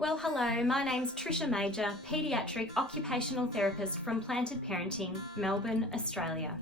Well, hello, my name's Tricia Mauger, paediatric occupational therapist from Planted Parenting, Melbourne, Australia.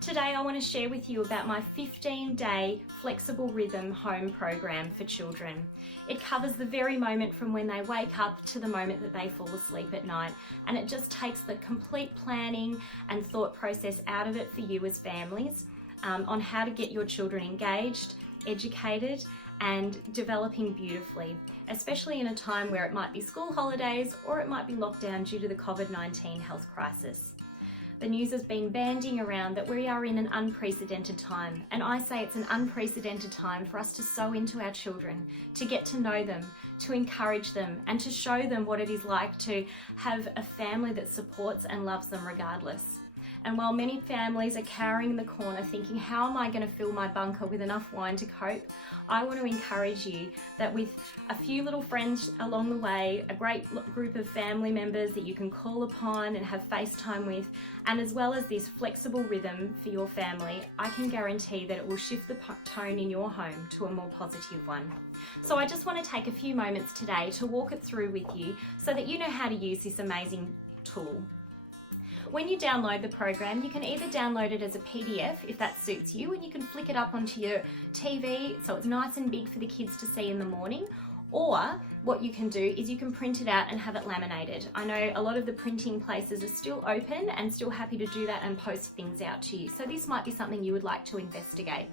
Today I want to share with you about my 15-day flexible rhythm home program for children. It covers the very moment from when they wake up to the moment that they fall asleep at night, and it just takes the complete planning and thought process out of it for you as families on how to get your children engaged, educated and developing beautifully, especially in a time where it might be school holidays or it might be lockdown due to the COVID-19 health crisis. The news has been banding around that we are in an unprecedented time, and I say it's an unprecedented time for us to sow into our children, to get to know them, to encourage them, and to show them what it is like to have a family that supports and loves them regardless. And while many families are cowering the corner thinking, how am I going to fill my bunker with enough wine to cope? I want to encourage you that with a few little friends along the way, a great group of family members that you can call upon and have FaceTime with, and as well as this flexible rhythm for your family, I can guarantee that it will shift the tone in your home to a more positive one. So I just want to take a few moments today to walk it through with you so that you know how to use this amazing tool. When you download the program, you can either download it as a PDF if that suits you, and you can flick it up onto your TV so it's nice and big for the kids to see in the morning, or what you can do is you can print it out and have it laminated. I know a lot of the printing places are still open and still happy to do that and post things out to you, so this might be something you would like to investigate.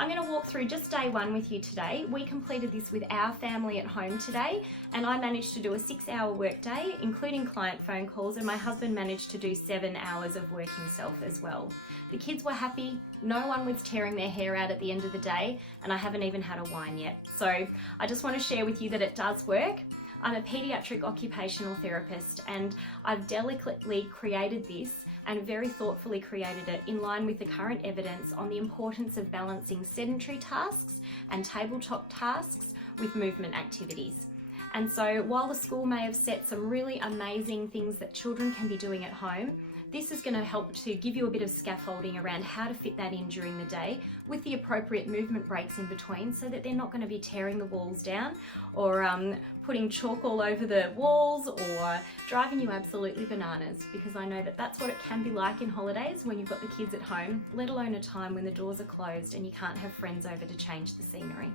I'm going to walk through just day one with you today. We completed this with our family at home today, and I managed to do a 6-hour work day, including client phone calls, and my husband managed to do 7 hours of work himself as well. The kids were happy, no one was tearing their hair out at the end of the day, and I haven't even had a wine yet. So I just want to share with you that it does work. I'm a paediatric occupational therapist, and I've delicately created this and very thoughtfully created it in line with the current evidence on the importance of balancing sedentary tasks and tabletop tasks with movement activities. And so while the school may have set some really amazing things that children can be doing at home, this is going to help to give you a bit of scaffolding around how to fit that in during the day with the appropriate movement breaks in between, so that they're not going to be tearing the walls down or putting chalk all over the walls or driving you absolutely bananas, because I know that that's what it can be like in holidays when you've got the kids at home, let alone a time when the doors are closed and you can't have friends over to change the scenery.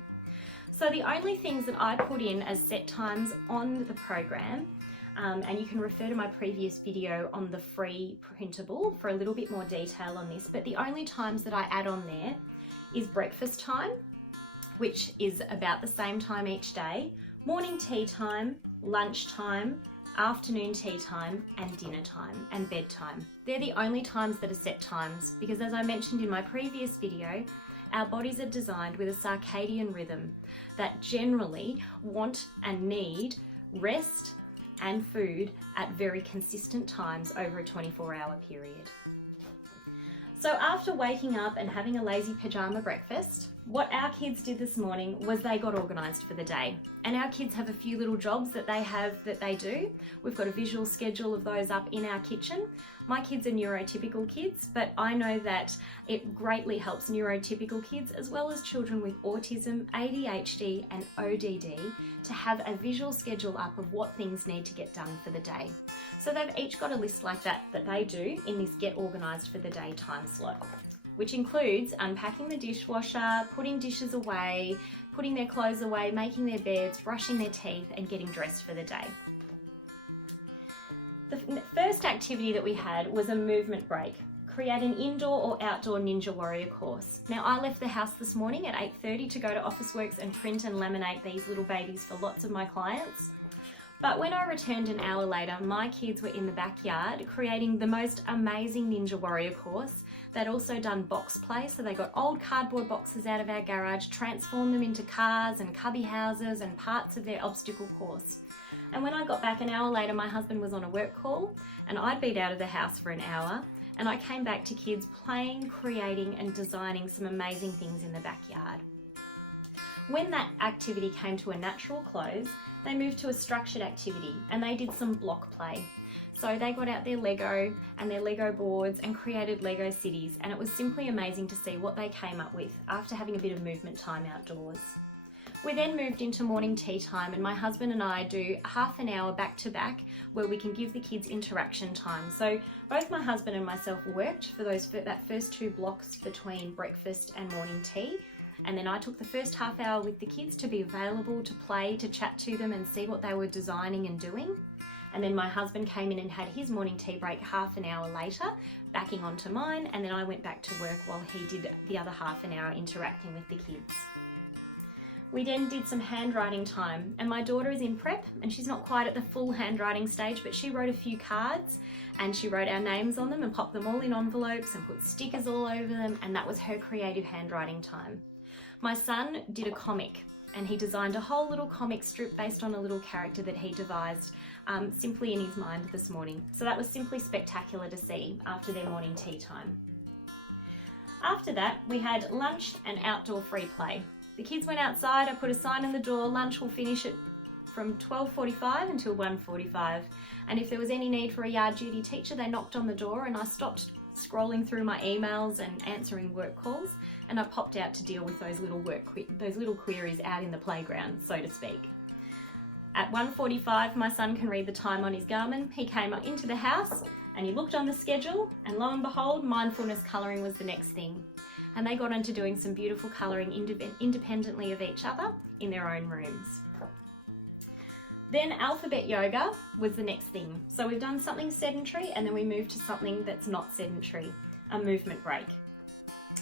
So the only things that I put in as set times on the program, and you can refer to my previous video on the free printable for a little bit more detail on this, but the only times that I add on there is breakfast time, which is about the same time each day, morning tea time, lunch time, afternoon tea time, and dinner time and bedtime. They're the only times that are set times, because as I mentioned in my previous video, our bodies are designed with a circadian rhythm that generally want and need rest and food at very consistent times over a 24-hour period. So after waking up and having a lazy pajama breakfast, what our kids did this morning was they got organised for the day. And our kids have a few little jobs that they do. We've got a visual schedule of those up in our kitchen. My kids are neurotypical kids, but I know that it greatly helps neurotypical kids as well as children with autism, ADHD and ODD to have a visual schedule up of what things need to get done for the day. So they've each got a list like that they do in this get organised for the day time slot, which includes unpacking the dishwasher, putting dishes away, putting their clothes away, making their beds, brushing their teeth and getting dressed for the day. The first activity that we had was a movement break. Create an indoor or outdoor Ninja Warrior course. Now I left the house this morning at 8:30 to go to Officeworks and print and laminate these little babies for lots of my clients. But when I returned an hour later, my kids were in the backyard creating the most amazing Ninja Warrior course. They'd also done box play, so they got old cardboard boxes out of our garage, transformed them into cars and cubby houses and parts of their obstacle course. And when I got back an hour later, my husband was on a work call and I'd been out of the house for an hour, and I came back to kids playing, creating and designing some amazing things in the backyard. When that activity came to a natural close, they moved to a structured activity and they did some block play. So they got out their Lego and their Lego boards and created Lego cities, and it was simply amazing to see what they came up with after having a bit of movement time outdoors. We then moved into morning tea time, and my husband and I do half an hour back to back where we can give the kids interaction time. So both my husband and myself worked for that first 2 blocks between breakfast and morning tea. And then I took the first half hour with the kids to be available, to play, to chat to them and see what they were designing and doing. And then my husband came in and had his morning tea break half an hour later, backing onto mine, and then I went back to work while he did the other half an hour interacting with the kids. We then did some handwriting time, and my daughter is in prep and she's not quite at the full handwriting stage, but she wrote a few cards and she wrote our names on them and popped them all in envelopes and put stickers all over them, and that was her creative handwriting time. My son did a comic, and he designed a whole little comic strip based on a little character that he devised simply in his mind this morning. So that was simply spectacular to see after their morning tea time. After that, we had lunch and outdoor free play. The kids went outside, I put a sign on the door, lunch will finish at from 12:45 until 1:45. And if there was any need for a yard duty teacher, they knocked on the door, and I stopped scrolling through my emails and answering work calls, and I popped out to deal with those little queries out in the playground, so to speak. At 1:45, my son can read the time on his Garmin. He came into the house and he looked on the schedule, and lo and behold, mindfulness colouring was the next thing. And they got into doing some beautiful colouring independently of each other in their own rooms. Then alphabet yoga was the next thing. So we've done something sedentary, and then we moved to something that's not sedentary, a movement break.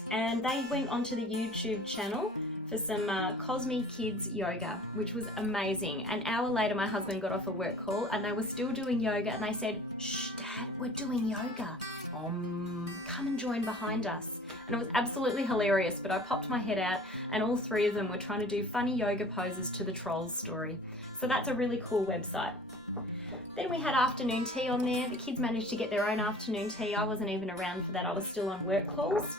And they went onto the YouTube channel for some Cosme Kids yoga, which was amazing. An hour later, my husband got off a work call and they were still doing yoga, and they said, "Shh, Dad, we're doing yoga. Come and join behind us." And it was absolutely hilarious, but I popped my head out and all 3 of them were trying to do funny yoga poses to the Trolls story. So that's a really cool website. Then we had afternoon tea on there. The kids managed to get their own afternoon tea. I wasn't even around for that. I was still on work calls.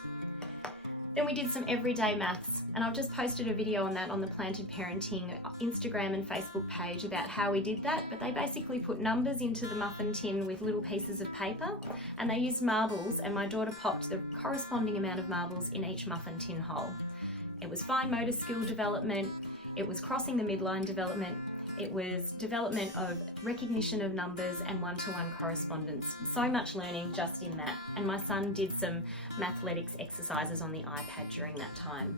Then we did some everyday maths, and I've just posted a video on that on the Planted Parenting Instagram and Facebook page about how we did that, but they basically put numbers into the muffin tin with little pieces of paper, and they used marbles, and my daughter popped the corresponding amount of marbles in each muffin tin hole. It was fine motor skill development, it was crossing the midline development, it was development of recognition of numbers and one-to-one correspondence. So much learning just in that. And my son did some mathletics exercises on the iPad during that time.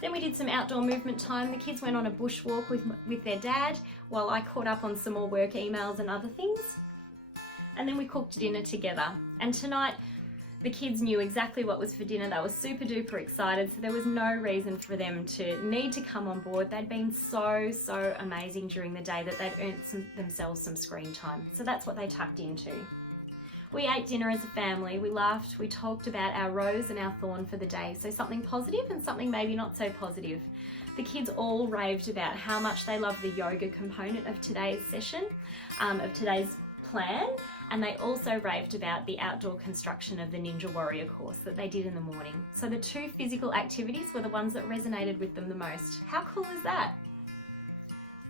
Then we did some outdoor movement time. The kids went on a bushwalk with their dad while I caught up on some more work emails and other things. And then we cooked dinner together. And tonight, the kids knew exactly what was for dinner. They were super duper excited, so there was no reason for them to need to come on board. They'd been so amazing during the day that they'd earned themselves some screen time. So that's what they tucked into. We ate dinner as a family, we laughed, we talked about our rose and our thorn for the day. So something positive and something maybe not so positive. The kids all raved about how much they love the yoga component of today's session, of today's plan. And they also raved about the outdoor construction of the Ninja Warrior course that they did in the morning. So the 2 physical activities were the ones that resonated with them the most. How cool is that?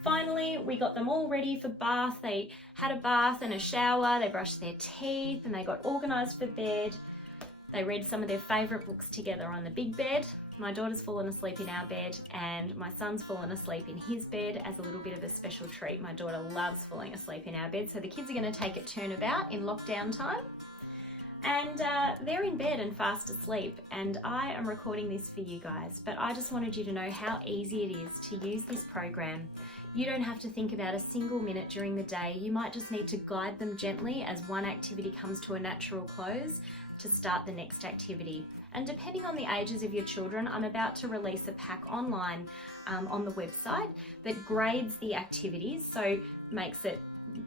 Finally, we got them all ready for bath. They had a bath and a shower, they brushed their teeth, and they got organised for bed. They read some of their favourite books together on the big bed. My daughter's fallen asleep in our bed, and my son's fallen asleep in his bed as a little bit of a special treat. My daughter loves falling asleep in our bed, so the kids are going to take it turnabout in lockdown time. And they're in bed and fast asleep, and I am recording this for you guys, but I just wanted you to know how easy it is to use this program. You don't have to think about a single minute during the day. You might just need to guide them gently as one activity comes to a natural close to start the next activity. And depending on the ages of your children, I'm about to release a pack online on the website that grades the activities, so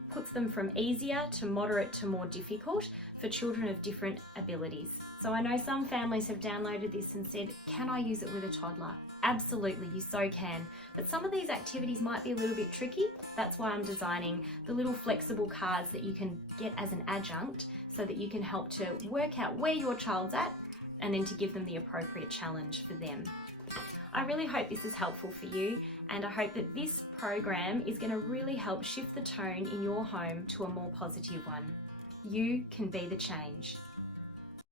puts them from easier to moderate to more difficult for children of different abilities. So I know some families have downloaded this and said, "Can I use it with a toddler?" Absolutely, you so can. But some of these activities might be a little bit tricky. That's why I'm designing the little flexible cards that you can get as an adjunct so that you can help to work out where your child's at and then to give them the appropriate challenge for them. I really hope this is helpful for you, and I hope that this program is going to really help shift the tone in your home to a more positive one. You can be the change.